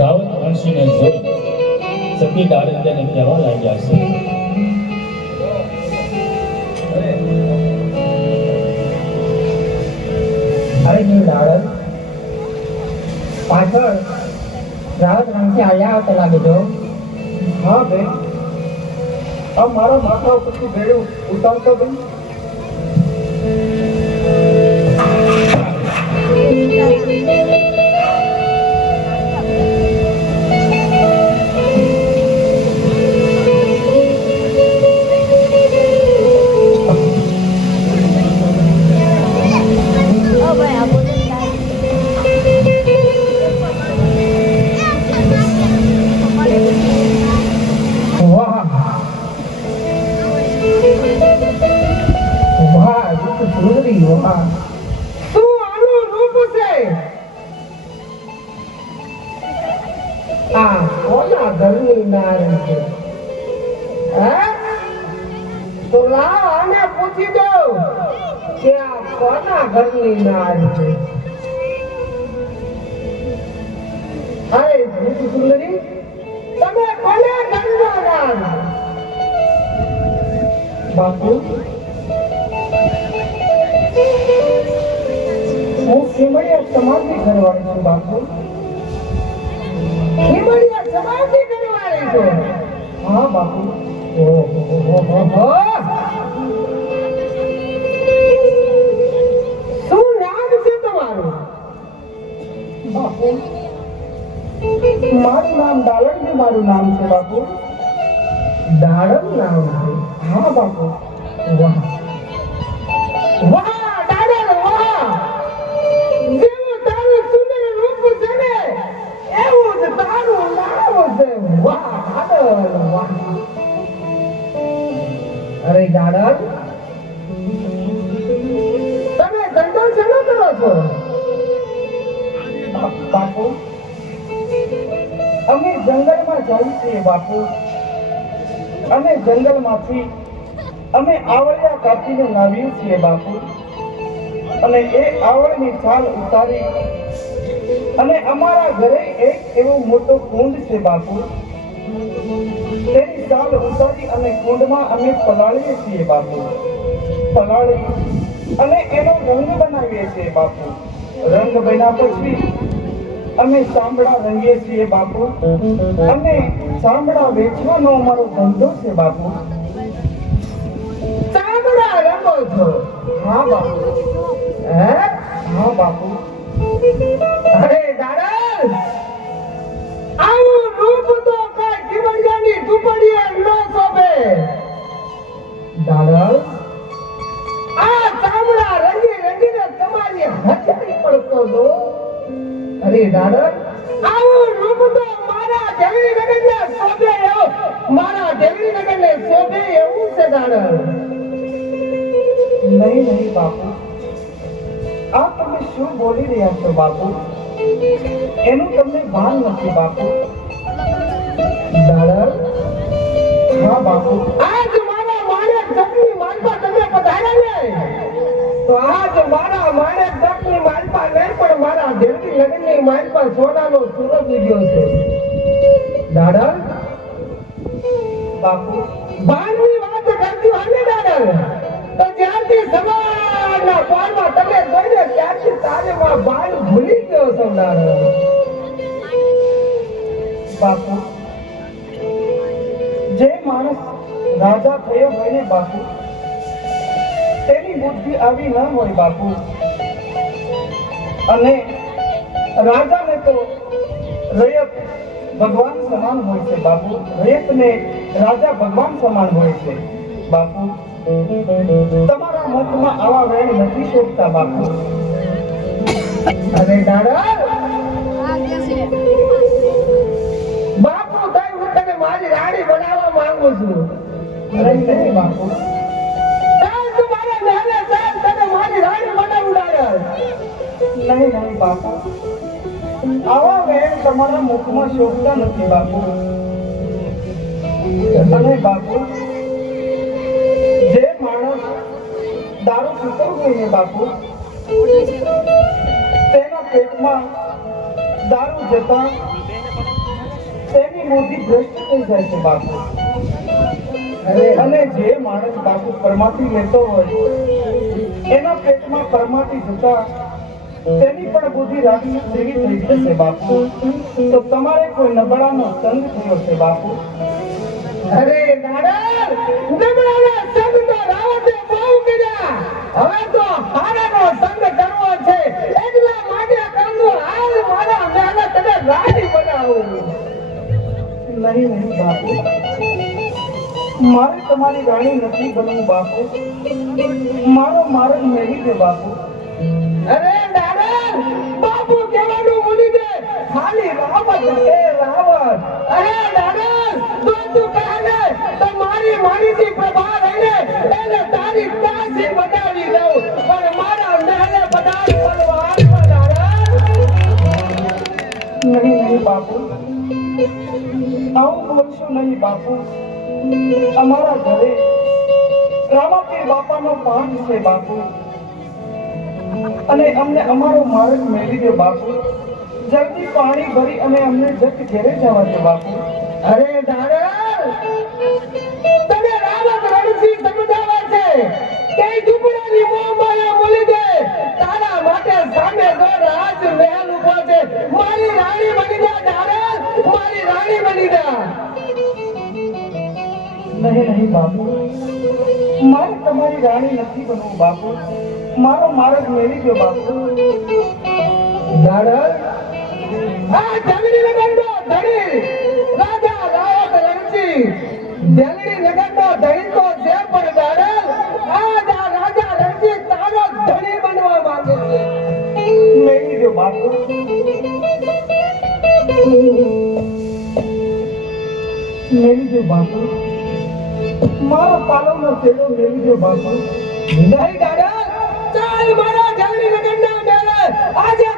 રાવત વંશીને જોઈ સતી દાડંત્યાને કહેવા લાગ્યા છે, અરે જીવ દાડત પાછળ રાવત વંશી આવ્યા આવતા લાગે જો. હા બેન, આ મારા માથા ઉપરથી ભેળું ઉતારતો બેન. બાપુ, હું ખેમડિયા સમાધિ કરવાની છું. બાપુ, ખેમડિયા સમાધિ કરવાની છું. હા બાપુ. શું નામ છે તમારું? બાપુ, મારું નામ દાલણજી મારું નામ છે. બાપુ, દાડમ નામ છે. હા બાપુ. વાહ વાહ દાડમ વાહ, જેવું તારું સુંદર રૂપ છે ને એવું જ તારું નામ છે. વાહ દાડમ વાહ. અરે દાડમ, તમે ધંધો શેનો કરો છો? બાપુ, અમે જંગલમાં જઈએ છીએ. બાપુ, અમે જંગલમાંથી અમે આવળિયા કાપીને લાવીએ છીએ. બાપુ, અને એ આવળની છાલ ઉતારી અને અમારા ઘરે એક એવો મોટો કુંડ છે. બાપુ, તેની છાલ ઉતારી અને કુંડમાં અમે પલાળીએ છીએ. બાપુ, પલાળી અને એનો રંગ બનાવીએ છીએ. બાપુ, રંગ બન્યા પછી અમે ચામડા રંગીએ છીએ. બાપુ, અને ચામડા વેચવાનો અમારો ધંધો છે. બાપુ, ચામડા રંગો છો? હા બાપુ. હે? હા બાપુ. અરે દાદા, આવું રૂપ તો કઈ જીવડિયાની ઝૂંપડીએ ન શોભે. દાદા, આ ચામડા રંગી રંગીને તમારી હથેળી પડતો દો. અરે દાદા, આવું રૂપ તો મારા દેવી નગરને શોભે એવું, મારા દેવી નગરને શોભે એવું છે. દાદા, નહીં નહીં બાપુ, આ તમે શું બોલી રહ્યા છો? બાપુ, એનું તમને ભાન નથી. બાપુ. દાદા, હા બાપુ, આજ મારા માણેક જપની માલપા તમે પધાર્યા ને, તો આજ મારા માણેક જપની માલપા નહીં પણ મારા દેવી નગરની માલપા સોનાનો સૂરજ ઉગ્યો છે. દાદા, બાપુ, બાણની વાત કરતી હોય ને દાદા, તો જ્યારથી સવારના પારમાં તમે જોઈને ત્યારથી તારેમાં બાણ ભૂલી ગયો છો. દાદા, બાપુ, જે માણસ રાજા થયો હોય ને બાપુ, તેની બુદ્ધિ આવી ન હોય. બાપુ, અને રાજાને તો રયત ભગવાન સમાન હોય છે. બાપુ, રયતને રાજા ભગવાન સમાન હોય છે. બાપુ, તમારા મુખમાં આવા વેણ નથી શોભતા. બાપુ. અરે દાદા, બાપુ, હું તને મારી રાણી બનાવવા માંગુ છું. અરે નહીં બાપુ, મારી રાણી બનાવડાય. નહીં નહીં બાપુ, આવા વેણ તમારા મુખમાં શોભતા નથી. બાપુ, અને બાપુ, જે માણસ દારૂ પીતો હોય ને બાપુ, તેના પેટમાં દારૂ જતા તેની બુદ્ધિ ભ્રષ્ટ થઈ જાય છે બાપુ. અને જે માણસ બાપુ પરમાથી લેતો હોય એના પેટમાં પરમાથી જતા તેની પણ બુદ્ધિ રાક્ષસ જેવી થઈ જશે બાપુ. તો તમારે કોઈ નબળાનો સંગ થયો છે બાપુ. અરે દાદા, નબળાના સંગ તો રાવતે બહુ કર્યા. હવે તો હારાનો સંગ કરવો છે. એટલા માટે કંગો હાલ મારા મહેનત તને રાજી બનાવું. નહીં નહીં બાપુ, મારે તમારી રાણી નથી બનવું બાપુ. મારો માર્ગ મેળવી દે બાપુ. અરે દાદા, બાપુ કહેવાનું ભૂલી દે. ખાલી રાવત છે રાવત. અરે દાદા, તો તું કહે તો મારી માનીથી પ્રભા રહીને એને તારી દાસી બનાવી દઉં. પણ મારા મહેલે પધારી બનવા દાદા. નહીં નહીં બાપુ, આવું બોલશો નહીં બાપુ. અમારા ઘરે રામાપીર બાપાનો પાઠ છે બાપુ. અને અમને અમારો માર્ગ મેળવી દો બાપુ. જલ્દી પાણી ભરી અને અમને જટ ઘેરે જવા દો બાપુ. અરે દાદા, તને રાવત રણસિંહ સમજાવે છે કે ઝૂંપડાની મોહ માયા ભૂલી દે. તારા માટે સામે તો રાજ મહેલ ઉભો છે. મારી રાણી બની જા દાદા, મારી રાણી બની જા. નહીં નહીં બાપુ, મારે તમારી રાણી નથી બનવું બાપુ. મારો માર્ગ મેળવી દો બાપુ. દાદા, આ જંગલી નગરનો ધણી રાજા રાવત રણસિંહ. જંગલી નગરનો ધણી તો છે, પણ દાદા, આ રાજા રણસિંહ તારો ધણી બનવા માંગે છે. મેળવી દો બાપુ. મેળવી દો બાપુ. મારો પાલવનો શેડો મેળવી દો બાપુ. નહીં દાદા, ચાલ મારા જંગલી નગરના મેળે આજે